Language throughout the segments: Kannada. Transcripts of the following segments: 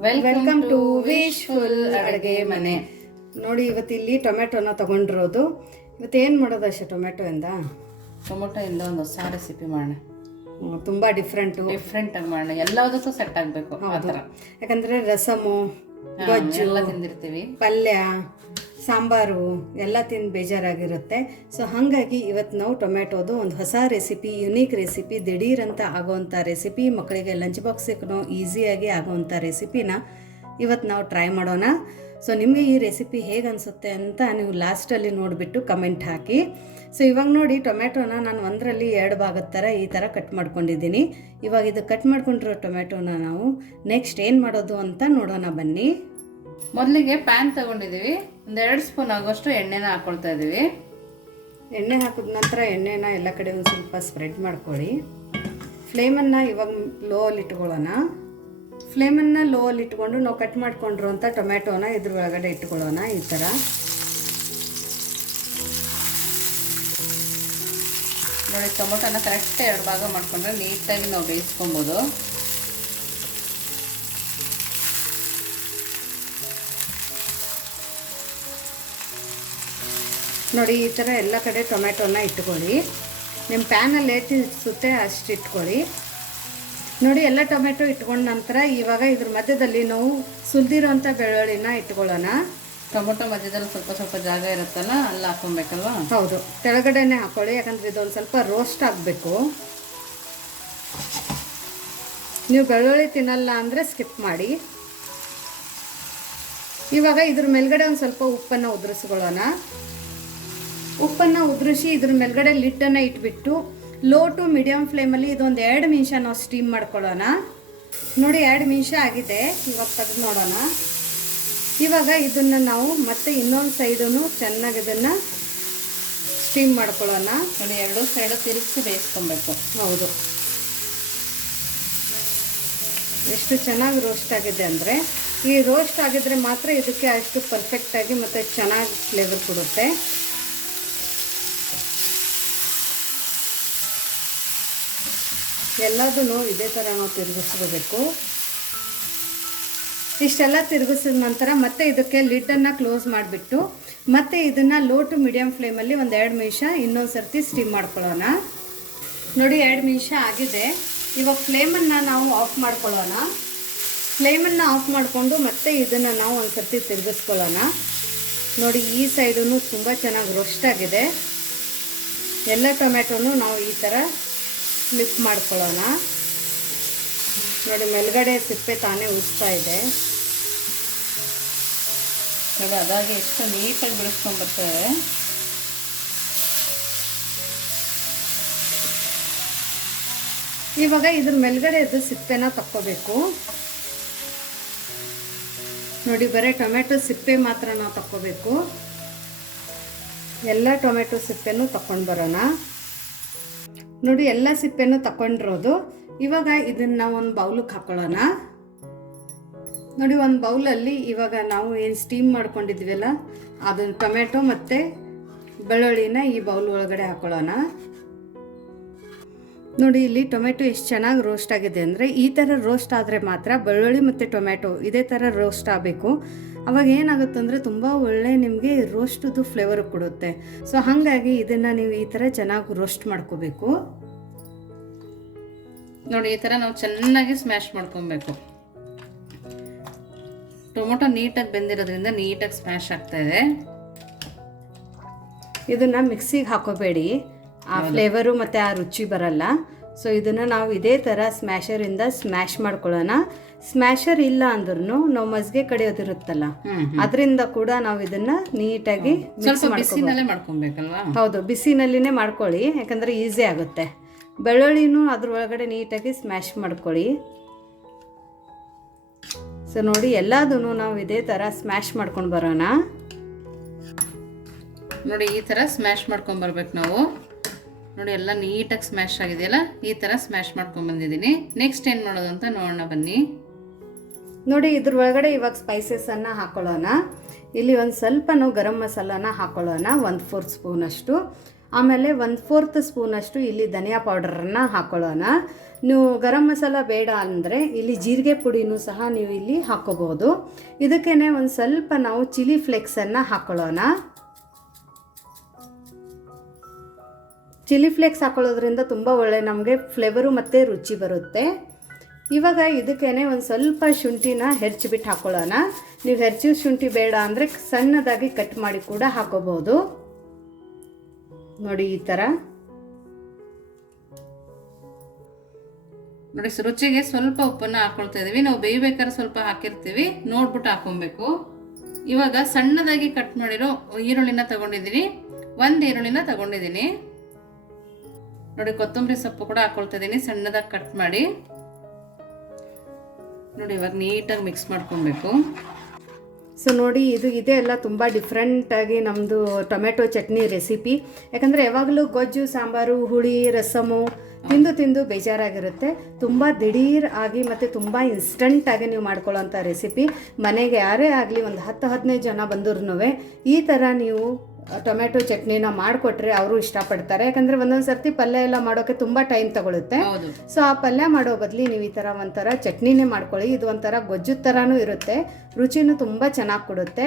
ವೆಲ್ಕಮ್ ಟು ವಿಶ್ಫುಲ್ ಅಡುಗೆ ಮನೆ. ನೋಡಿ ಇವತ್ತಿಲ್ಲಿ ಟೊಮೆಟೊನ ತಗೊಂಡಿರೋದು. ಇವತ್ತೇನು ಮಾಡೋದು ಅಷ್ಟೇ ಟೊಮೆಟೊ ಇಂದ? ಟೊಮೊಟೊ ಇಂದ ಒಂದು ಹೊಸ ರೆಸಿಪಿ ಮಾಡೋಣ. ತುಂಬ ತುಂಬಾ ಡಿಫ್ರೆಂಟು ಡಿಫ್ರೆಂಟ್ ಆಗಿ ಮಾಡೋಣ. ಎಲ್ಲದಕ್ಕೂ ಸೆಟ್ ಆಗಬೇಕು ಆ ಥರ. ಯಾಕಂದ್ರೆ ರಸಮು ಗೊಜ್ಜು ಎಲ್ಲ ತಿಂದಿರ್ತೀವಿ. ಪಲ್ಯ ಸಾಂಬಾರು ಎಲ್ಲ ತಿಂದು ಬೇಜಾರಾಗಿರುತ್ತೆ. ಸೊ ಹಾಗಾಗಿ ಇವತ್ತು ನಾವು ಟೊಮೆಟೊದು ಒಂದು ಹೊಸ ರೆಸಿಪಿ ಯುನೀಕ್ ರೆಸಿಪಿ ದಿಢೀರಂತ ಆಗೋವಂಥ ರೆಸಿಪಿ ಮಕ್ಕಳಿಗೆ ಲಂಚ್ ಬಾಕ್ಸಿಗೂ ಈಸಿಯಾಗಿ ಆಗೋವಂಥ ರೆಸಿಪಿನ ಇವತ್ತು ನಾವು ಟ್ರೈ ಮಾಡೋಣ. ಸೊ ನಿಮಗೆ ಈ ರೆಸಿಪಿ ಹೇಗೆ ಅನಿಸುತ್ತೆ ಅಂತ ನೀವು ಲಾಸ್ಟಲ್ಲಿ ನೋಡಿಬಿಟ್ಟು ಕಮೆಂಟ್ ಹಾಕಿ. ಸೊ ಇವಾಗ ನೋಡಿ ಟೊಮ್ಯಾಟೋನ ನಾನು ಒಂದರಲ್ಲಿ ಎರಡು ಭಾಗದ ಥರ ಈ ಥರ ಕಟ್ ಮಾಡ್ಕೊಂಡಿದ್ದೀನಿ. ಇವಾಗ ಇದು ಕಟ್ ಮಾಡ್ಕೊಂಡಿರೋ ಟೊಮೆಟೊನ ನಾವು ನೆಕ್ಸ್ಟ್ ಏನು ಮಾಡೋದು ಅಂತ ನೋಡೋಣ ಬನ್ನಿ. ಮೊದಲಿಗೆ ಪ್ಯಾನ್ ತಗೊಂಡಿದ್ದೀವಿ. ಒಂದು ಎರಡು ಸ್ಪೂನ್ ಆಗೋಷ್ಟು ಎಣ್ಣೆನ ಹಾಕೊಳ್ತಾ ಇದ್ದೀವಿ. ಎಣ್ಣೆ ಹಾಕಿದ ನಂತರ ಎಣ್ಣೆನ ಎಲ್ಲ ಕಡೆ ಒಂದು ಸ್ವಲ್ಪ ಸ್ಪ್ರೆಡ್ ಮಾಡ್ಕೊಳ್ಳಿ. ಫ್ಲೇಮನ್ನು ಇವಾಗ ಲೋ ಅಲ್ಲಿ ಇಟ್ಕೊಳ್ಳೋಣ. ಫ್ಲೇಮನ್ನು ಲೋ ಅಲ್ಲಿ ಇಟ್ಕೊಂಡು ನಾವು ಕಟ್ ಮಾಡ್ಕೊಂಡಿರೋಂಥ ಟೊಮ್ಯಾಟೋನ ಇದ್ರ ಒಳಗಡೆ ಇಟ್ಕೊಳ್ಳೋಣ ಈ ಥರ. ನೋಡಿ ಟೊಮೊಟೊನ ಕರೆಕ್ಟ್ ಎರಡು ಭಾಗ ಮಾಡಿಕೊಂಡ್ರೆ ನೀಟಾಗಿ ನಾವು ಬೇಯಿಸ್ಕೊಬೋದು. ನೋಡಿ ಈ ಥರ ಎಲ್ಲ ಕಡೆ ಟೊಮೆಟೊನ ಇಟ್ಕೊಳ್ಳಿ. ನಿಮ್ಮ ಪ್ಯಾನಲ್ಲಿ ಏಟಿ ಸುತ್ತೆ ಅಷ್ಟು ಇಟ್ಕೊಳ್ಳಿ. ನೋಡಿ ಎಲ್ಲ ಟೊಮೆಟೊ ಇಟ್ಕೊಂಡ ನಂತರ ಇವಾಗ ಇದ್ರ ಮಧ್ಯದಲ್ಲಿ ನಾವು ಸುಲಿದಿರೋಂಥ ಬೆಳ್ಳುಳ್ಳಿನ ಇಟ್ಕೊಳ್ಳೋಣ. ಟೊಮೆಟೊ ಮಧ್ಯದಲ್ಲಿ ಸ್ವಲ್ಪ ಸ್ವಲ್ಪ ಜಾಗ ಇರುತ್ತಲ್ಲ ಅಲ್ಲಿ ಹಾಕೊಬೇಕಲ್ವಾ ಹೌದು. ಕೆಳಗಡೆನೆ ಹಾಕೊಳ್ಳಿ ಯಾಕಂದರೆ ಇದೊಂದು ಸ್ವಲ್ಪ ರೋಸ್ಟ್ ಆಗಬೇಕು. ನೀವು ಬೆಳ್ಳುಳ್ಳಿ ತಿನ್ನಲ್ಲ ಅಂದರೆ ಸ್ಕಿಪ್ ಮಾಡಿ. ಇವಾಗ ಇದ್ರ ಮೇಲ್ಗಡೆ ಒಂದು ಸ್ವಲ್ಪ ಉಪ್ಪನ್ನು ಉದುರಿಸ್ಕೊಳ್ಳೋಣ. ಉಪ್ಪನ್ನು ಉದುರಿಸಿ ಇದ್ರ ಮೇಲ್ಗಡೆ ಲಿಟ್ಟನ್ನು ಇಟ್ಬಿಟ್ಟು ಲೋ ಟು ಮೀಡಿಯಮ್ ಫ್ಲೇಮಲ್ಲಿ ಇದೊಂದು ಎರಡು ನಿಮಿಷ ನಾವು ಸ್ಟೀಮ್ ಮಾಡ್ಕೊಳ್ಳೋಣ. ನೋಡಿ ಎರಡು ನಿಮಿಷ ಆಗಿದೆ. ಇವಾಗ ತೆಗೆದು ನೋಡೋಣ. ಇವಾಗ ಇದನ್ನು ನಾವು ಮತ್ತೆ ಇನ್ನೊಂದು ಸೈಡೂ ಚೆನ್ನಾಗಿ ಇದನ್ನು ಸ್ಟೀಮ್ ಮಾಡ್ಕೊಳ್ಳೋಣ. ನೋಡಿ ಎರಡು ಸೈಡು ತಿರುಗಿಸಿ ಬೇಯಿಸ್ಕೊಬೇಕು ಹೌದು. ಎಷ್ಟು ಚೆನ್ನಾಗಿ ರೋಸ್ಟ್ ಆಗಿದೆ ಅಂದರೆ ಈ ರೋಸ್ಟ್ ಆಗಿದ್ರೆ ಮಾತ್ರ ಇದಕ್ಕೆ ಅಷ್ಟು ಪರ್ಫೆಕ್ಟಾಗಿ ಮತ್ತು ಚೆನ್ನಾಗಿ ಫ್ಲೇವರ್ ಕೊಡುತ್ತೆ. ಎಲ್ಲದೂ ಇದೇ ಥರ ನಾವು ತಿರುಗಿಸ್ಕೋಬೇಕು. ಇಷ್ಟೆಲ್ಲ ತಿರುಗಿಸಿದ ನಂತರ ಮತ್ತೆ ಇದಕ್ಕೆ ಲಿಡ್ಡನ್ನು ಕ್ಲೋಸ್ ಮಾಡಿಬಿಟ್ಟು, ಮತ್ತೆ ಇದನ್ನು ಲೋ ಟು ಮೀಡಿಯಮ್ ಫ್ಲೇಮಲ್ಲಿ ಒಂದು ಎರಡು ನಿಮಿಷ ಇನ್ನೊಂದು ಸರ್ತಿ ಸ್ಟೀಮ್ ಮಾಡ್ಕೊಳ್ಳೋಣ. ನೋಡಿ, ಎರಡು ನಿಮಿಷ ಆಗಿದೆ. ಇವಾಗ ಫ್ಲೇಮನ್ನು ನಾವು ಆಫ್ ಮಾಡ್ಕೊಳ್ಳೋಣ. ಫ್ಲೇಮನ್ನು ಆಫ್ ಮಾಡಿಕೊಂಡು ಮತ್ತೆ ಇದನ್ನು ನಾವು ಒಂದು ಸರ್ತಿ ತಿರುಗಿಸ್ಕೊಳ್ಳೋಣ. ನೋಡಿ, ಈ ಸೈಡೂ ತುಂಬ ಚೆನ್ನಾಗಿ ರೋಸ್ಟ್ ಆಗಿದೆ. ಎಲ್ಲ ಟೊಮೆಟೊನು ನಾವು ಈ ಥರ ಫ್ಲಿಪ್ ಮಾಡ್ಕೊಳ್ಳೋಣ. ನೋಡಿ, ಮೇಲ್ಗಡೆ ಸಿಪ್ಪೆ ತಾನೇ ಉಸ್ತಾ ಇದೆ. ನೋಡಿ, ಅದಾಗಿ ಎಷ್ಟು ನೀಟಾಗಿ ಬಿಡಿಸ್ಕೊಂಡ್ಬರ್ತೇವೆ ಇವಾಗ ಇದ್ರ ಮೇಲ್ಗಡೆ ಇದ್ದು ಸಿಪ್ಪೆನ ತಕ್ಕೋಬೇಕು. ನೋಡಿ, ಬರೀ ಟೊಮೆಟೊ ಸಿಪ್ಪೆ ಮಾತ್ರ ನಾವು ತಕ್ಕೋಬೇಕು. ಎಲ್ಲ ಟೊಮೆಟೊ ಸಿಪ್ಪೆನೂ ತಕೊಂಡು ಬರೋಣ. ನೋಡಿ, ಎಲ್ಲ ಸಿಪ್ಪೆನೂ ತಕೊಂಡಿರೋದು ಇವಾಗ ಇದನ್ನ ಒಂದು ಬೌಲಿಗೆ ಹಾಕೊಳ್ಳೋಣ. ನೋಡಿ, ಒಂದು ಬೌಲಲ್ಲಿ ಇವಾಗ ನಾವು ಏನು ಸ್ಟೀಮ್ ಮಾಡ್ಕೊಂಡಿದ್ವಲ್ಲ ಅದನ್ನ ಟೊಮೆಟೊ ಮತ್ತು ಬೆಳ್ಳುಳ್ಳಿನ ಈ ಬೌಲ್ ಒಳಗಡೆ ಹಾಕೊಳ್ಳೋಣ. ನೋಡಿ, ಇಲ್ಲಿ ಟೊಮೆಟೊ ಎಷ್ಟು ಚೆನ್ನಾಗಿ ರೋಸ್ಟ್ ಆಗಿದೆ ಅಂದರೆ, ಈ ಥರ ರೋಸ್ಟ್ ಆದರೆ ಮಾತ್ರ ಬೆಳ್ಳುಳ್ಳಿ ಮತ್ತು ಟೊಮೆಟೊ ಇದೇ ಥರ ರೋಸ್ಟ್ ಆಗಬೇಕು. ಅವಾಗ ಏನಾಗುತ್ತೆ ಅಂದರೆ ತುಂಬ ಒಳ್ಳೆ ನಿಮಗೆ ರೋಸ್ಟದು ಫ್ಲೇವರ್ ಕೊಡುತ್ತೆ. ಸೊ ಹಾಗಾಗಿ ಇದನ್ನು ನೀವು ಈ ಥರ ಚೆನ್ನಾಗಿ ರೋಸ್ಟ್ ಮಾಡ್ಕೋಬೇಕು. ನೋಡಿ ಈ ಥರ ನಾವು ಚೆನ್ನಾಗಿ ಸ್ಮ್ಯಾಶ್ ಮಾಡ್ಕೊಬೇಕು. ಟೊಮೊಟೊ ನೀಟಾಗಿ ಬೆಂದಿರೋದ್ರಿಂದ ನೀಟಾಗಿ ಸ್ಮ್ಯಾಶ್ ಆಗ್ತಾ ಇದೆ. ಇದನ್ನು ಮಿಕ್ಸಿಗೆ ಹಾಕೋಬೇಡಿ. ಆ ಫ್ಲೇವರು ಮತ್ತು ಆ ರುಚಿ ಬರಲ್ಲ. ಸೊ ಇದನ್ನು ನಾವು ಇದೇ ಥರ ಸ್ಮ್ಯಾಶರಿಂದ ಸ್ಮ್ಯಾಶ್ ಮಾಡ್ಕೊಳ್ಳೋಣ. ಸ್ಮ್ಯಾಶರ್ ಇಲ್ಲ ಅಂದ್ರೂ ನಾವು ಮಜ್ಜಿಗೆ ಕಡಿಯೋದಿರುತ್ತಲ್ಲ. ಅದರಿಂದ ಕೂಡ ನಾವು ಇದನ್ನ ನೀಟಾಗಿ ಮಿಕ್ಸ್ ಮಾಡ್ಕೊಬೇಕಲ್ವಾ? ಹೌದು ಬಿಸಿನಲ್ಲಿನೇ ಮಾಡ್ಕೊಳ್ಳಿ ಯಾಕಂದ್ರೆ ಈಸಿ ಆಗುತ್ತೆ. ಬೆಳ್ಳುಳ್ಳಿನೂ ಅದ್ರ ಒಳಗಡೆ ನೀಟಾಗಿ ಸ್ಮ್ಯಾಶ್ ಮಾಡ್ಕೊಳ್ಳಿ. ಸೊ ನೋಡಿ ಎಲ್ಲದೂ ನಾವು ಇದೇ ಥರ ಸ್ಮ್ಯಾಶ್ ಮಾಡ್ಕೊಂಡು ಬರೋಣ. ನೋಡಿ ಈ ಥರ ಸ್ಮ್ಯಾಶ್ ಮಾಡ್ಕೊಂಬರ್ಬೇಕು ನಾವು. ನೋಡಿ ಎಲ್ಲ ನೀಟಾಗಿ ಸ್ಮ್ಯಾಶ್ ಆಗಿದೆಯಲ್ಲ? ಈ ಥರ ಸ್ಮ್ಯಾಶ್ ಮಾಡ್ಕೊಂಡ್ ಬಂದಿದ್ದೀನಿ. ನೆಕ್ಸ್ಟ್ ಏನು ಮಾಡೋದು ಅಂತ ನೋಡೋಣ ಬನ್ನಿ. ನೋಡಿ ಇದ್ರ ಒಳಗಡೆ ಇವಾಗ ಸ್ಪೈಸಸನ್ನು ಹಾಕೊಳ್ಳೋಣ. ಇಲ್ಲಿ ಒಂದು ಸ್ವಲ್ಪ ನಾವು ಗರಂ ಮಸಾಲಾನ ಹಾಕೊಳ್ಳೋಣ, ಒಂದು ಫೋರ್ತ್ ಸ್ಪೂನಷ್ಟು ಆಮೇಲೆ ಒಂದು ಫೋರ್ತ್ ಸ್ಪೂನಷ್ಟು ಇಲ್ಲಿ ಧನಿಯಾ ಪೌಡರನ್ನು ಹಾಕ್ಕೊಳ್ಳೋಣ ನೀವು ಗರಂ ಮಸಾಲ ಬೇಡ ಅಂದರೆ ಇಲ್ಲಿ ಜೀರಿಗೆ ಪುಡಿನೂ ಸಹ ನೀವು ಇಲ್ಲಿ ಹಾಕ್ಕೋಬೋದು ಇದಕ್ಕೇ ಒಂದು ಸ್ವಲ್ಪ ನಾವು ಚಿಲ್ಲಿ ಫ್ಲೇಕ್ಸನ್ನು ಹಾಕ್ಕೊಳ್ಳೋಣ ಚಿಲ್ಲಿ ಫ್ಲೇಕ್ಸ್ ಹಾಕೊಳ್ಳೋದ್ರಿಂದ ತುಂಬ ಒಳ್ಳೆ ನಮಗೆ ಫ್ಲೇವರು ಮತ್ತು ರುಚಿ ಬರುತ್ತೆ. ಇವಾಗ ಇದಕ್ಕೇನೆ ಒಂದು ಸ್ವಲ್ಪ ಶುಂಠಿನ ಹೆರ್ಚಿಬಿಟ್ಟು ಹಾಕ್ಕೊಳ್ಳೋಣ ನೀವು ಹೆರ್ಚಿ ಶುಂಠಿ ಬೇಡ ಅಂದರೆ ಸಣ್ಣದಾಗಿ ಕಟ್ ಮಾಡಿ ಕೂಡ ಹಾಕೋಬಹುದು. ನೋಡಿ ಈ ಥರ ನೋಡಿ ರುಚಿಗೆ ಸ್ವಲ್ಪ ಉಪ್ಪನ್ನು ಹಾಕೊಳ್ತಾ ಇದ್ದೀವಿ ನಾವು ಬೇಯ್ಬೇಕಾದ್ರೆ ಸ್ವಲ್ಪ ಹಾಕಿರ್ತೀವಿ. ನೋಡ್ಬಿಟ್ಟು ಹಾಕೊಬೇಕು. ಇವಾಗ ಸಣ್ಣದಾಗಿ ಕಟ್ ಮಾಡಿರೋ ಈರುಳ್ಳಿನ ತಗೊಂಡಿದ್ದೀನಿ. ಒಂದು ಈರುಳ್ಳಿನ ತಗೊಂಡಿದ್ದೀನಿ. ನೋಡಿ, ಕೊತ್ತಂಬರಿ ಸೊಪ್ಪು ಕೂಡ ಹಾಕೊಳ್ತಾ ಇದ್ದೀನಿ ಸಣ್ಣದಾಗಿ ಕಟ್ ಮಾಡಿ. ನೋಡಿ, ಇವಾಗ ನೀಟಾಗಿ ಮಿಕ್ಸ್ ಮಾಡ್ಕೊಬೇಕು. ಸೊ ನೋಡಿ, ಇದು ಇದೆ ಎಲ್ಲ ತುಂಬ ಡಿಫ್ರೆಂಟಾಗಿ ನಮ್ಮದು ಟೊಮೆಟೊ ಚಟ್ನಿ ರೆಸಿಪಿ ಯಾಕಂದರೆ ಯಾವಾಗಲೂ ಗೊಜ್ಜು, ಸಾಂಬಾರು, ಹುಳಿ, ರಸಮು ತಿಂದು ತಿಂದು ಬೇಜಾರಾಗಿರುತ್ತೆ. ತುಂಬ ದಿಢೀರ್ ಆಗಿ ಮತ್ತು ತುಂಬ ಇನ್ಸ್ಟಂಟಾಗಿ ನೀವು ಮಾಡ್ಕೊಳ್ಳೋಂಥ ರೆಸಿಪಿ ಮನೆಗೆ ಯಾರೇ ಆಗಲಿ ಒಂದು ಹತ್ತು, ಹದಿನೈದು ಜನ ಬಂದ್ರೂ ಈ ಥರ ನೀವು ಟೊಮೆಟೊ ಚಟ್ನಿನ ಮಾಡಿಕೊಟ್ರೆ ಅವರು ಇಷ್ಟಪಡ್ತಾರೆ. ಯಾಕಂದ್ರೆ ಒಂದೊಂದು ಸರ್ತಿ ಪಲ್ಯ ಎಲ್ಲ ಮಾಡೋಕೆ ತುಂಬ ಟೈಮ್ ತಗೊಳುತ್ತೆ. ಸೊ ಆ ಪಲ್ಯ ಮಾಡೋ ಬದಲಿ ನೀವು ಈ ಥರ ಒಂಥರ ಚಟ್ನಿನೇ ಮಾಡ್ಕೊಳ್ಳಿ. ಇದು ಒಂಥರ ಗೊಜ್ಜು ಥರನೂ ಇರುತ್ತೆ. ರುಚಿನೂ ತುಂಬ ಚೆನ್ನಾಗಿ ಕೊಡುತ್ತೆ.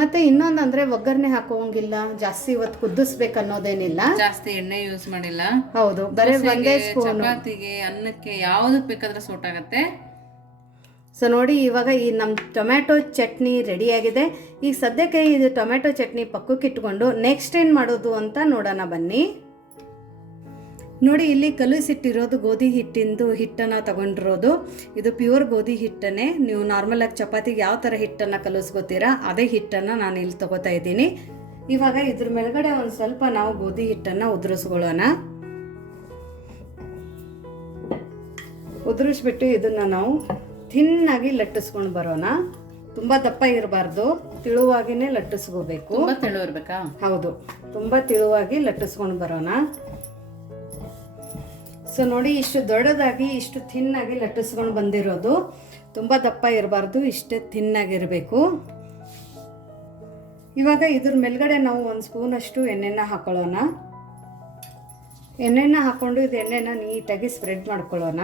ಮತ್ತು ಇನ್ನೊಂದು ಅಂದರೆ ಒಗ್ಗರಣೆ ಹಾಕೋಂಗಿಲ್ಲ ಜಾಸ್ತಿ ಇವತ್ತು ಕುದಿಸ್ಬೇಕು ಅನ್ನೋದೇನಿಲ್ಲ. ಜಾಸ್ತಿ ಎಣ್ಣೆ ಯೂಸ್ ಮಾಡಿಲ್ಲ. ಹೌದು ಬರೀ ಒಂದೇ ಸ್ಪೂನ್ ಅನ್ನಕ್ಕೆ ಯಾವುದು ಬೇಕಾದ್ರೆ ಸೂಟ್ ಆಗತ್ತೆ ಸೊ ನೋಡಿ ಇವಾಗ ಈ ನಮ್ಮ ಟೊಮ್ಯಾಟೊ ಚಟ್ನಿ ರೆಡಿಯಾಗಿದೆ ಈಗ ಸದ್ಯಕ್ಕೆ ಇದು ಟೊಮ್ಯಾಟೊ ಚಟ್ನಿ ಪಕ್ಕಕ್ಕೆ ಇಟ್ಕೊಂಡು ನೆಕ್ಸ್ಟ್ ಏನು ಮಾಡೋದು ಅಂತ ನೋಡೋಣ ಬನ್ನಿ. ನೋಡಿ ಇಲ್ಲಿ ಕಲಿಸಿಟ್ಟಿರೋದು ಗೋಧಿ ಹಿಟ್ಟಿಂದು ಹಿಟ್ಟನ್ನು ತಗೊಂಡಿರೋದು. ಇದು ಪ್ಯೂರ್ ಗೋಧಿ ಹಿಟ್ಟನ್ನೇ. ನೀವು ನಾರ್ಮಲಾಗಿ ಚಪಾತಿಗೆ ಯಾವ ಥರ ಹಿಟ್ಟನ್ನು ಕಲಿಸ್ಕೋತೀರಾ ಅದೇ ಹಿಟ್ಟನ್ನು ನಾನು ಇಲ್ಲಿ ತಗೋತಾ ಇದ್ದೀನಿ. ಇವಾಗ ಇದ್ರ ಮೇಲ್ಗಡೆ ಒಂದು ಸ್ವಲ್ಪ ನಾವು ಗೋಧಿ ಹಿಟ್ಟನ್ನು ಉದುರಿಸ್ಕೊಳ್ಳೋಣ. ಉದುರಿಸ್ಬಿಟ್ಟು ಇದನ್ನು ನಾವು ಥಿನ್ನಾಗಿ ಲಟ್ಟಿಸ್ಕೊಂಡು ಬರೋಣ. ತುಂಬ ದಪ್ಪ ಇರಬಾರ್ದು. ತಿಳುವಾಗಿನೇ ಲಟ್ಟಿಸ್ಕೋಬೇಕು. ತುಂಬಾ ತೆಳು ಇರ್ಬೇಕಾ? ಹೌದು. ತುಂಬ ತಿಳುವಾಗಿ ಲಟ್ಟಿಸ್ಕೊಂಡು ಬರೋಣ. ಸೊ ನೋಡಿ ಇಷ್ಟು ದೊಡ್ಡದಾಗಿ ಇಷ್ಟು ಥಿನ್ನಾಗಿ ಲಟ್ಟಿಸ್ಕೊಂಡು ಬಂದಿರೋದು. ತುಂಬ ದಪ್ಪ ಇರಬಾರ್ದು ಇಷ್ಟೇ ಥಿನ್ನಾಗಿರಬೇಕು. ಇವಾಗ ಇದ್ರ ಮೇಲ್ಗಡೆ ನಾವು ಒಂದು ಸ್ಪೂನಷ್ಟು ಎಣ್ಣೆನ ಹಾಕೊಳ್ಳೋಣ. ಎಣ್ಣೆನ ಹಾಕ್ಕೊಂಡು ಇದು ಎಣ್ಣೆನ ನೀಟಾಗಿ ಸ್ಪ್ರೆಡ್ ಮಾಡ್ಕೊಳ್ಳೋಣ.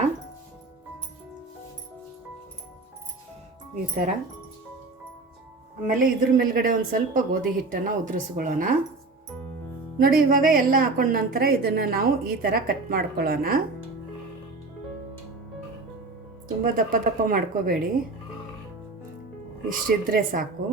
ಈ ಥರ. ಆಮೇಲೆ ಇದ್ರ ಮೇಲ್ಗಡೆ ಒಂದು ಸ್ವಲ್ಪ ಗೋಧಿ ಹಿಟ್ಟನ್ನು ಉದುರಿಸ್ಕೊಳ್ಳೋಣ. ನೋಡಿ, ಇವಾಗ ಎಲ್ಲ ಹಾಕೊಂಡ ನಂತರ ಇದನ್ನು ನಾವು ಈ ಥರ ಕಟ್ ಮಾಡ್ಕೊಳ್ಳೋಣ. ತುಂಬ ದಪ್ಪ ದಪ್ಪ ಮಾಡ್ಕೋಬೇಡಿ. ಇಷ್ಟಿದ್ರೆ ಸಾಕು.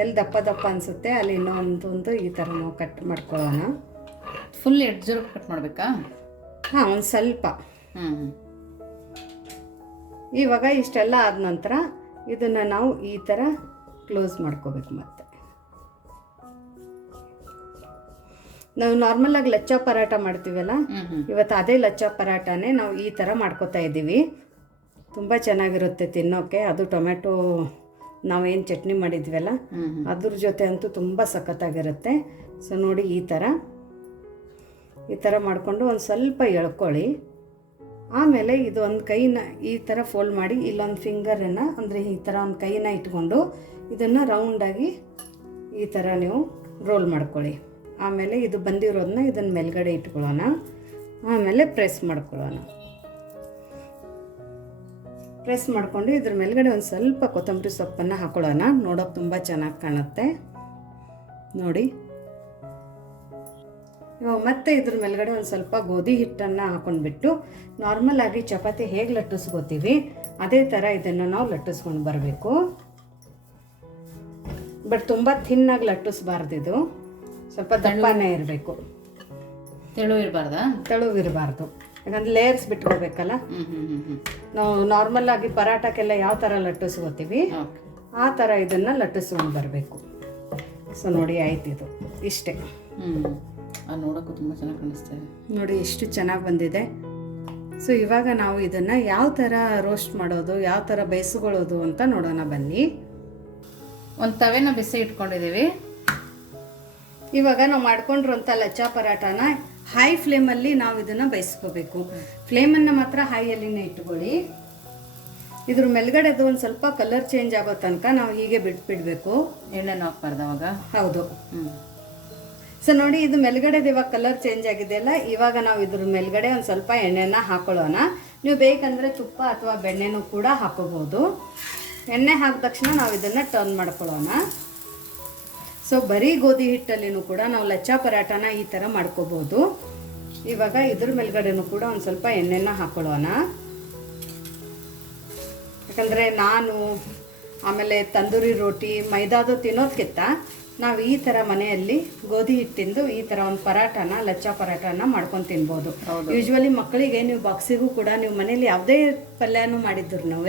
ಎಲ್ಲಿ ದಪ್ಪ ದಪ್ಪ ಅನಿಸುತ್ತೆ, ಅಲ್ಲಿ ಇನ್ನೊಂದೊಂದು ಈ ಥರ ನಾವು ಕಟ್ ಮಾಡ್ಕೊಳ್ಳೋಣ. ಫುಲ್ ಎಡ್ಜ್ ಕಟ್ ಮಾಡ್ಬೇಕಾ? ಹಾಂ ಒಂದು ಸ್ವಲ್ಪ. ಇವಾಗ ಇಷ್ಟೆಲ್ಲ ಆದ ನಂತರ ಇದನ್ನು ನಾವು ಈ ಥರ ಕ್ಲೋಸ್ ಮಾಡ್ಕೋಬೇಕು ಮತ್ತೆ. ನಾವು ನಾರ್ಮಲಾಗಿ ಲಚ್ಚ ಪರಾಟ ಮಾಡ್ತೀವಲ್ಲ ಇವತ್ತು ಅದೇ ಲಚ್ಚ ಪರಾಟನೇ ನಾವು ಈ ಥರ ಮಾಡ್ಕೋತಾ ಇದ್ದೀವಿ. ತುಂಬ ಚೆನ್ನಾಗಿರುತ್ತೆ ತಿನ್ನೋಕ್ಕೆ ಅದು ಟೊಮೆಟೊ ನಾವೇನು ಚಟ್ನಿ ಮಾಡಿದ್ವಲ್ಲ ಅದ್ರ ಜೊತೆ ಅಂತೂ ತುಂಬ ಸಖತ್ತಾಗಿರುತ್ತೆ. ಸೊ ನೋಡಿ ಈ ಥರ ಈ ಥರ ಮಾಡಿಕೊಂಡು ಒಂದು ಸ್ವಲ್ಪ ಎಳ್ಕೊಳ್ಳಿ. ಆಮೇಲೆ ಇದು ಒಂದು ಕೈನ ಈ ಥರ ಫೋಲ್ಡ್ ಮಾಡಿ ಇಲ್ಲೊಂದು ಫಿಂಗರನ್ನು ಅಂದರೆ ಈ ಥರ ಒಂದು ಕೈನ ಇಟ್ಕೊಂಡು ಇದನ್ನು ರೌಂಡಾಗಿ ಈ ಥರ ನೀವು ರೋಲ್ ಮಾಡ್ಕೊಳ್ಳಿ. ಆಮೇಲೆ ಇದು ಬಂದಿರೋದನ್ನ ಇದನ್ನು ಮೇಲ್ಗಡೆ ಇಟ್ಕೊಳ್ಳೋಣ. ಆಮೇಲೆ ಪ್ರೆಸ್ ಮಾಡ್ಕೊಳ್ಳೋಣ. ಪ್ರೆಸ್ ಮಾಡಿಕೊಂಡು ಇದ್ರ ಮೇಲ್ಗಡೆ ಒಂದು ಸ್ವಲ್ಪ ಕೊತ್ತಂಬರಿ ಸೊಪ್ಪನ್ನು ಹಾಕೊಳ್ಳೋಣ. ನೋಡೋಕೆ ತುಂಬ ಚೆನ್ನಾಗಿ ಕಾಣುತ್ತೆ. ನೋಡಿ. ಇವಾಗ ಮತ್ತೆ ಇದ್ರ ಮೇಲ್ಗಡೆ ಒಂದು ಸ್ವಲ್ಪ ಗೋಧಿ ಹಿಟ್ಟನ್ನು ಹಾಕೊಂಡ್ಬಿಟ್ಟು ನಾರ್ಮಲ್ ಆಗಿ ಚಪಾತಿ ಹೇಗೆ ಲಟ್ಟಿಸ್ಕೋತೀವಿ ಅದೇ ಥರ ಇದನ್ನು ನಾವು ಲಟ್ಟಿಸ್ಕೊಂಡು ಬರಬೇಕು. ಬಟ್ ತುಂಬ ಥಿನ್ನಾಗಿ ಲಟ್ಟಿಸ್ಬಾರ್ದು ಇದು. ಸ್ವಲ್ಪ ದಪ್ಪನೇ ಇರಬೇಕು. ತೆಳು ಇರಬಾರ್ದಾ? ತೆಳುವಿರಬಾರ್ದು ಯಾಕಂದ್ರೆ ಲೇಯರ್ಸ್ ಬಿಟ್ಕೋಬೇಕಲ್ಲ? ನಾವು ನಾರ್ಮಲ್ ಆಗಿ ಪರಾಟಕ್ಕೆಲ್ಲ ಯಾವ ಥರ ಲಟ್ಟಿಸ್ಕೋತೀವಿ ಆ ಥರ ಇದನ್ನು ಲಟ್ಟಿಸ್ಕೊಂಡು ಬರಬೇಕು. ಸೊ ನೋಡಿ ಆಯ್ತು ಇದು ಇಷ್ಟೇ ನೋಡೋಕ್ಕೂ ತುಂಬ ಚೆನ್ನಾಗಿ ಕಾಣಿಸ್ತಾ ಇದೆ. ನೋಡಿ ಎಷ್ಟು ಚೆನ್ನಾಗಿ ಬಂದಿದೆ. ಸೊ ಇವಾಗ ನಾವು ಇದನ್ನು ಯಾವ ಥರ ರೋಸ್ಟ್ ಮಾಡೋದು ಯಾವ ಥರ ಬೇಯಿಸ್ಕೊಳ್ಳೋದು ಅಂತ ನೋಡೋಣ ಬನ್ನಿ. ಒಂದು ತವೆನ ಬಿಸಿ ಇಟ್ಕೊಂಡಿದ್ದೀವಿ. ಇವಾಗ ನಾವು ಮಾಡ್ಕೊಂಡಿರೋಂಥ ಲಚ್ಚಾ ಪರಾಟಾನ ಹೈ ಫ್ಲೇಮಲ್ಲಿ ನಾವು ಇದನ್ನು ಬೇಯಿಸ್ಕೋಬೇಕು. ಫ್ಲೇಮನ್ನು ಮಾತ್ರ ಹೈಯಲ್ಲಿನೇ ಇಟ್ಕೊಳ್ಳಿ. ಇದ್ರ ಮೇಲ್ಗಡೆದು ಒಂದು ಸ್ವಲ್ಪ ಕಲರ್ ಚೇಂಜ್ ಆಗೋ ತನಕ ನಾವು ಹೀಗೆ ಬಿಟ್ಬಿಡ್ಬೇಕು. ಎಣ್ಣೆನ ಹಾಕ್ಬಾರ್ದು ಅವಾಗ? ಹೌದು. ಹ್ಞೂ ಸೊ ನೋಡಿ, ಇದು ಮೇಲ್ಗಡೆ ಇವಾಗ ಕಲರ್ ಚೇಂಜ್ ಆಗಿದೆಯಲ್ಲ ಇವಾಗ ನಾವು ಇದ್ರ ಮೇಲ್ಗಡೆ ಒಂದು ಸ್ವಲ್ಪ ಎಣ್ಣೆನ ಹಾಕೊಳ್ಳೋಣ. ನೀವು ಬೇಕಂದ್ರೆ ತುಪ್ಪ ಅಥವಾ ಬೆಣ್ಣೆನೂ ಕೂಡ ಹಾಕೋಬೋದು ಎಣ್ಣೆ ಹಾಕಿದ ತಕ್ಷಣ ನಾವು ಇದನ್ನ ಟರ್ನ್ ಮಾಡ್ಕೊಳ್ಳೋಣ. ಸೊ ಬರೀ ಗೋಧಿ ಹಿಟ್ಟಲ್ಲಿನೂ ಕೂಡ ನಾವು ಲಚ್ಚಾ ಪರಾಟನ ಈ ಥರ ಮಾಡ್ಕೋಬೋದು ಇವಾಗ ಇದ್ರ ಮೇಲ್ಗಡೆನೂ ಕೂಡ ಒಂದು ಸ್ವಲ್ಪ ಎಣ್ಣೆನ ಹಾಕೊಳ್ಳೋಣ. ಯಾಕಂದರೆ ನಾನು ಆಮೇಲೆ ತಂದೂರಿ ರೋಟಿ ಮೈದಾದು ತಿನ್ನೋದಕ್ಕಿಂತ ನಾವು ಈ ಥರ ಮನೆಯಲ್ಲಿ ಗೋಧಿ ಹಿಟ್ಟಿಂದು ಈ ಥರ ಒಂದು ಪರಾಟನ ಲಚ್ಚಾ ಪರಾಟನ ಮಾಡ್ಕೊಂಡು ತಿನ್ಬೋದು. ಯೂಶ್ವಲಿ ಮಕ್ಕಳಿಗೆ ನೀವು ಬಾಕ್ಸಿಗೂ ಕೂಡ ನೀವು ಮನೇಲಿ ಯಾವುದೇ ಪಲ್ಯನೂ ಮಾಡಿದ್ರು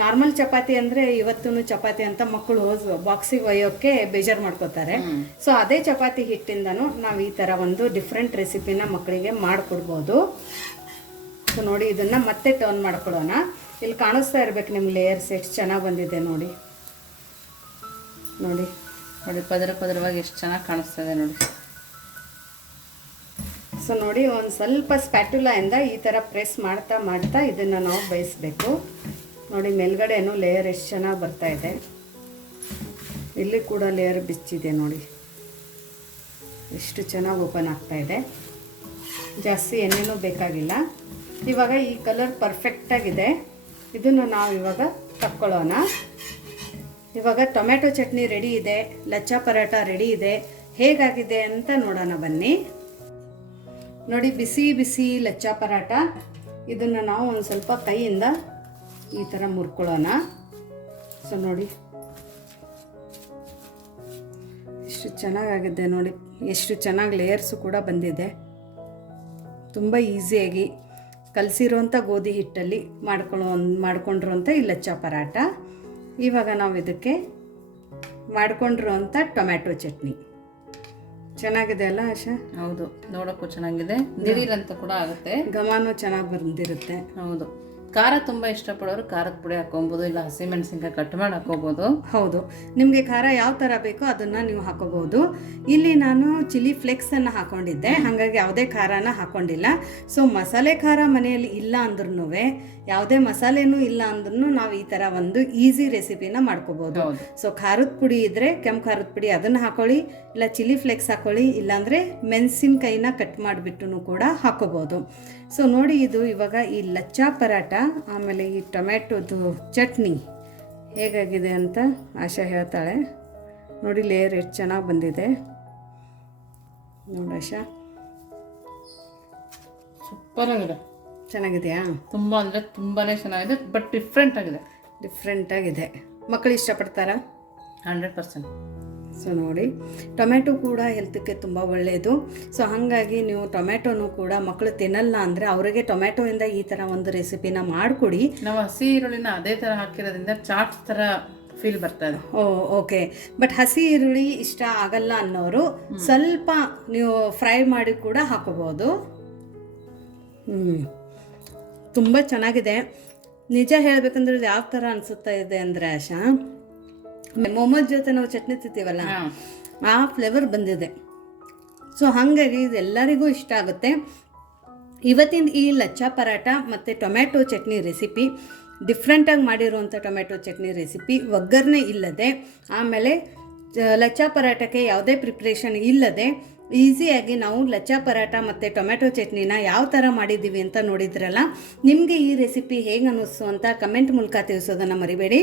ನಾರ್ಮಲ್ ಚಪಾತಿ ಅಂದರೆ ಇವತ್ತು ಚಪಾತಿ ಅಂತ ಮಕ್ಕಳು ಬಾಕ್ಸಿಗೆ ಒಯ್ಯೋಕ್ಕೆ ಬೇಜಾರು ಮಾಡ್ಕೋತಾರೆ. ಸೊ ಅದೇ ಚಪಾತಿ ಹಿಟ್ಟಿಂದನು ನಾವು ಈ ಥರ ಒಂದು ಡಿಫ್ರೆಂಟ್ ರೆಸಿಪಿನ ಮಕ್ಕಳಿಗೆ ಮಾಡಿಕೊಡ್ಬೋದು. ಸೊ ನೋಡಿ ಇದನ್ನು ಮತ್ತೆ ಟರ್ನ್ ಮಾಡ್ಕೊಳ್ಳೋಣ. ಇಲ್ಲಿ ಕಾಣಿಸ್ತಾ ಇರ್ಬೇಕು ನಿಮ್ಮ ಲೇಯರ್ಸ್ ಎಷ್ಟು ಚೆನ್ನಾಗಿ ಬಂದಿದೆ ನೋಡಿ. ನೋಡಿ. ನೋಡಿ, ಪದರ ಪದರವಾಗಿ ಎಷ್ಟು ಚೆನ್ನಾಗಿ ಕಾಣಿಸ್ತಾ ಇದೆ ನೋಡಿ. ಸೊ ನೋಡಿ, ಒಂದು ಸ್ವಲ್ಪ ಸ್ಪ್ಯಾಟುಲಾಯಿಂದ ಈ ಥರ ಪ್ರೆಸ್ ಮಾಡ್ತಾ ಮಾಡ್ತಾ ಇದನ್ನು ನಾವು ಬೇಯಿಸ್ಬೇಕು. ನೋಡಿ, ಮೇಲ್ಗಡೆನೂ ಲೇಯರ್ ಎಷ್ಟು ಚೆನ್ನಾಗಿ ಬರ್ತಾ ಇದೆ. ಇಲ್ಲಿ ಕೂಡ ಲೇಯರ್ ಬಿಚ್ಚಿದೆ ನೋಡಿ. ಎಷ್ಟು ಚೆನ್ನಾಗಿ ಓಪನ್ ಆಗ್ತಾ ಇದೆ. ಜಾಸ್ತಿ ಎಣ್ಣೆನೂ ಬೇಕಾಗಿಲ್ಲ. ಇವಾಗ ಈ ಕಲರ್ ಪರ್ಫೆಕ್ಟಾಗಿದೆ ಇದನ್ನು ನಾವು ಇವಾಗ ತಕ್ಕೊಳ್ಳೋಣ. ಇವಾಗ ಟೊಮೆಟೊ ಚಟ್ನಿ ರೆಡಿ ಇದೆ, ಲಚ್ಚಾ ಪರಾಟ ರೆಡಿ ಇದೆ. ಹೇಗಾಗಿದೆ ಅಂತ ನೋಡೋಣ ಬನ್ನಿ. ನೋಡಿ, ಬಿಸಿ ಬಿಸಿ ಲಚ್ಚಾ ಪರಾಟ. ಇದನ್ನು ನಾವು ಒಂದು ಸ್ವಲ್ಪ ಕೈಯಿಂದ ಈ ಥರ ಮುರ್ಕೊಳ್ಳೋಣ. ಸೊ ನೋಡಿ. ಎಷ್ಟು ಚೆನ್ನಾಗಾಗಿದೆ ನೋಡಿ. ಎಷ್ಟು ಚೆನ್ನಾಗಿ ಲೇಯರ್ಸು ಕೂಡ ಬಂದಿದೆ. ತುಂಬ ಈಸಿಯಾಗಿ ಕಲಸಿರೋಂಥ ಗೋಧಿ ಹಿಟ್ಟಲ್ಲಿ ಮಾಡ್ಕೊಳ್ಳೋ ಮಾಡ್ಕೊಂಡಿರೋಂಥ ಈ ಲಚ್ಚಾ ಪರಾಟ. ಇವಾಗ ನಾವು ಇದಕ್ಕೆ ಮಾಡಿಕೊಂಡಿರುವಂಥ ಟೊಮ್ಯಾಟೊ ಚಟ್ನಿ. ಚೆನ್ನಾಗಿದೆ ಅಲ್ಲ ಆಶಾ? ಹೌದು ನೋಡೋಕ್ಕೂ ಚೆನ್ನಾಗಿದೆ. ದಿಢೀರ್ ಅಂತ ಕೂಡ ಆಗುತ್ತೆ. ಗಮಾನು ಚೆನ್ನಾಗಿ ಬಂದಿರುತ್ತೆ. ಹೌದು. ಖಾರ ತುಂಬ ಇಷ್ಟಪಡೋರು ಖಾರದ ಪುಡಿ ಹಾಕೋಬಹುದು ಇಲ್ಲ ಹಸಿಮೆಣಸಿನ್ಕಾಯಿ ಕಟ್ ಮಾಡಿ ಹಾಕೋಬಹುದು ಹೌದು. ನಿಮಗೆ ಖಾರ ಯಾವ ಥರ ಬೇಕೋ ಅದನ್ನು ನೀವು ಹಾಕೋಬಹುದು ಇಲ್ಲಿ ನಾನು ಚಿಲ್ಲಿ ಫ್ಲೆಕ್ಸನ್ನು ಹಾಕೊಂಡಿದ್ದೆ. ಹಾಗಾಗಿ ಯಾವುದೇ ಖಾರನ ಹಾಕೊಂಡಿಲ್ಲ. ಸೊ ಮಸಾಲೆ ಖಾರ ಮನೆಯಲ್ಲಿ ಇಲ್ಲ ಅಂದ್ರೂ ಯಾವುದೇ ಮಸಾಲೆನೂ ಇಲ್ಲ ಅಂದ್ರೂ ನಾವು ಈ ಥರ ಒಂದು ಈಸಿ ರೆಸಿಪಿನ ಮಾಡ್ಕೋಬೋದು. ಹೌದು. ಸೊ ಖಾರದ ಪುಡಿ ಇದ್ದರೆ ಕೆಂಪು ಖಾರದ ಪುಡಿ ಅದನ್ನು ಹಾಕೊಳ್ಳಿ ಇಲ್ಲ ಚಿಲ್ಲಿ ಫ್ಲೆಕ್ಸ್ ಹಾಕೊಳ್ಳಿ ಇಲ್ಲಾಂದರೆ ಮೆಣಸಿನಕಾಯಿನ ಕಟ್ ಮಾಡಿಬಿಟ್ಟು ಕೂಡ ಹಾಕೋಬೋದು. ಸೊ ನೋಡಿ ಇದು ಇವಾಗ ಈ ಲಚ್ಚಾ ಪರಾಟ ಆಮೇಲೆ ಈ ಟೊಮ್ಯಾಟೊದು ಚಟ್ನಿ. ಹೇಗಾಗಿದೆ ಅಂತ ಆಶಾ ಹೇಳ್ತಾಳೆ. ನೋಡಿ ಲೇಯರ್ ಎಷ್ಟು ಚೆನ್ನಾಗಿ ಬಂದಿದೆ. ನೋಡಿ ಆಶಾ. ಸೂಪರ್ ಆಗಿದೆ ಚೆನ್ನಾಗಿದೆಯಾ? ತುಂಬ ಅಂದರೆ ತುಂಬಾ ಚೆನ್ನಾಗಿದೆ ಬಟ್ ಡಿಫ್ರೆಂಟ್ ಆಗಿದೆ. ಡಿಫ್ರೆಂಟಾಗಿದೆ ಮಕ್ಕಳು ಇಷ್ಟಪಡ್ತಾರಾ? ಹಂಡ್ರೆಡ್ ಪರ್ಸೆಂಟ್ ಸೊ ನೋಡಿ ಟೊಮೆಟೊ ಕೂಡ ಹೆಲ್ತ್ಗೆ ತುಂಬ ಒಳ್ಳೆಯದು ಸೊ ಹಾಗಾಗಿ ನೀವು ಟೊಮೆಟೊನು ಕೂಡ ಮಕ್ಕಳು ತಿನ್ನಲ್ಲ ಅಂದರೆ ಅವರಿಗೆ ಟೊಮೆಟೊಯಿಂದ ಈ ಥರ ಒಂದು ರೆಸಿಪಿನ ಮಾಡಿಕೊಡಿ. ನಾವು ಹಸಿ ಈರುಳ್ಳಿನ ಅದೇ ಥರ ಹಾಕಿರೋದ್ರಿಂದ ಚಾಟ್ಸ್ ಥರ ಫೀಲ್ ಬರ್ತದೆ ಓ ಓಕೆ. ಬಟ್ ಹಸಿ ಈರುಳ್ಳಿ ಇಷ್ಟ ಆಗಲ್ಲ ಅನ್ನೋರು ಸ್ವಲ್ಪ ನೀವು ಫ್ರೈ ಮಾಡಿ ಕೂಡ ಹಾಕೋಬೋದು. ಹ್ಞೂ ತುಂಬ ಚೆನ್ನಾಗಿದೆ. ನಿಜ ಹೇಳಬೇಕಂದ್ರೆ ಯಾವ ಥರ ಅನಿಸುತ್ತಾ ಇದೆ ಅಂದರೆ ಆಶಾ? ಮೊಮೋಸ್ ಜೊತೆ ನಾವು ಚಟ್ನಿ ತಿಂತೀವಲ್ಲ ಆ ಫ್ಲೇವರ್ ಬಂದಿದೆ. ಸೊ ಹಾಗಾಗಿ ಇದು ಎಲ್ಲರಿಗೂ ಇಷ್ಟ ಆಗುತ್ತೆ. ಇವತ್ತಿನ ಈ ಲಚ್ಚಾ ಪರಾಟ ಮತ್ತು ಟೊಮ್ಯಾಟೊ ಚಟ್ನಿ ರೆಸಿಪಿ ಡಿಫ್ರೆಂಟಾಗಿ ಮಾಡಿರುವಂಥ ಟೊಮೆಟೊ ಚಟ್ನಿ ರೆಸಿಪಿ ಒಗ್ಗರಣೆ ಇಲ್ಲದೆ ಆಮೇಲೆ ಲಚ್ಚಾ ಪರಾಟಕ್ಕೆ ಯಾವುದೇ ಪ್ರಿಪ್ರೇಷನ್ ಇಲ್ಲದೆ ಈಸಿಯಾಗಿ ನಾವು ಲಚ್ಚಾ ಪರಾಟ ಮತ್ತು ಟೊಮೆಟೊ ಚಟ್ನಿನ ಯಾವ ಥರ ಮಾಡಿದ್ದೀವಿ ಅಂತ ನೋಡಿದ್ರಲ್ಲ, ನಿಮಗೆ ಈ ರೆಸಿಪಿ ಹೇಗೆ ಅನ್ನಿಸ್ತು ಅಂತ ಕಮೆಂಟ್ ಮೂಲಕ ತಿಳಿಸೋದನ್ನು ಮರಿಬೇಡಿ.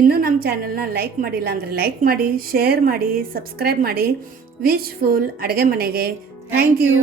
ಇನ್ನೂ ನಮ್ಮ ಚಾನಲ್ನ ಲೈಕ್ ಮಾಡಿಲ್ಲ ಅಂದರೆ ಲೈಕ್ ಮಾಡಿ, ಶೇರ್ ಮಾಡಿ, ಸಬ್ಸ್ಕ್ರೈಬ್ ಮಾಡಿ. ವಿಶ್ ಫುಲ್ ಅಡುಗೆ ಮನೆಗೆ. Thank you.